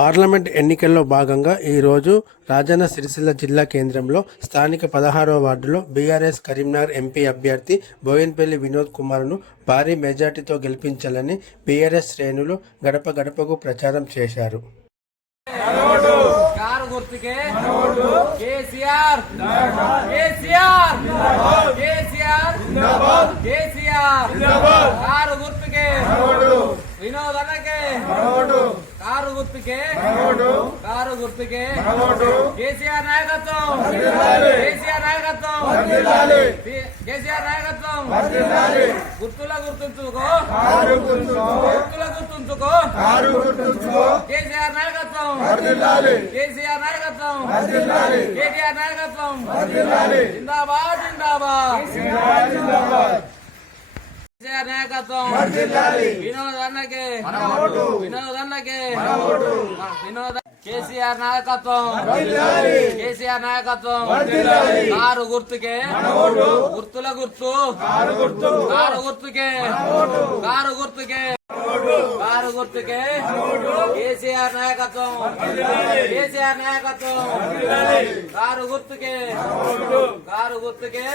Parliament ఎన్నికల్లో భాగంగా ఈరోజు రాజన్న సిరిసిల్ల జిల్లా కేంద్రంలో స్థానిక పదహారవ వార్డులో బీఆర్ఎస్ కరీంనగర్ ఎంపీ అభ్యర్థి బోయిన్పల్లి వినోద్ కుమార్ను భారీ మెజార్టీతో గెలిపించాలని బీఆర్ఎస్ శ్రేణులు గడప గడపకు ప్రచారం చేశారు వినోద్ అన్నకే గుర్తుకే. కారు గుర్తుకే. కేసీఆర్ నాయకత్వం. కేసీఆర్ నాయకత్వం. కేసీఆర్ నాయకత్వం. గుర్తుల గుర్తుంచుకో. గుర్తుల గుర్తుంచుకో. కేసీఆర్ నాయకత్వం. కేసీఆర్ నాయకత్వం. కేటీఆర్ నాయకత్వం. జిందాబాద్. జిందాబాద్. నాయకత్వం వినోద్ అన్నకే వినోద్ అన్నకే వినోద్ కేసీఆర్ నాయకత్వం. కేసీఆర్ నాయకత్వం. కారు గుర్తుకే. గుర్తుల గుర్తు. కారు గుర్తుకే. కారు గుర్తుకే. కారు గుర్తుకే. కేసీఆర్ నాయకత్వం. కేసీఆర్ నాయకత్వం. కారు గుర్తుకే. కారు గుర్తుకే.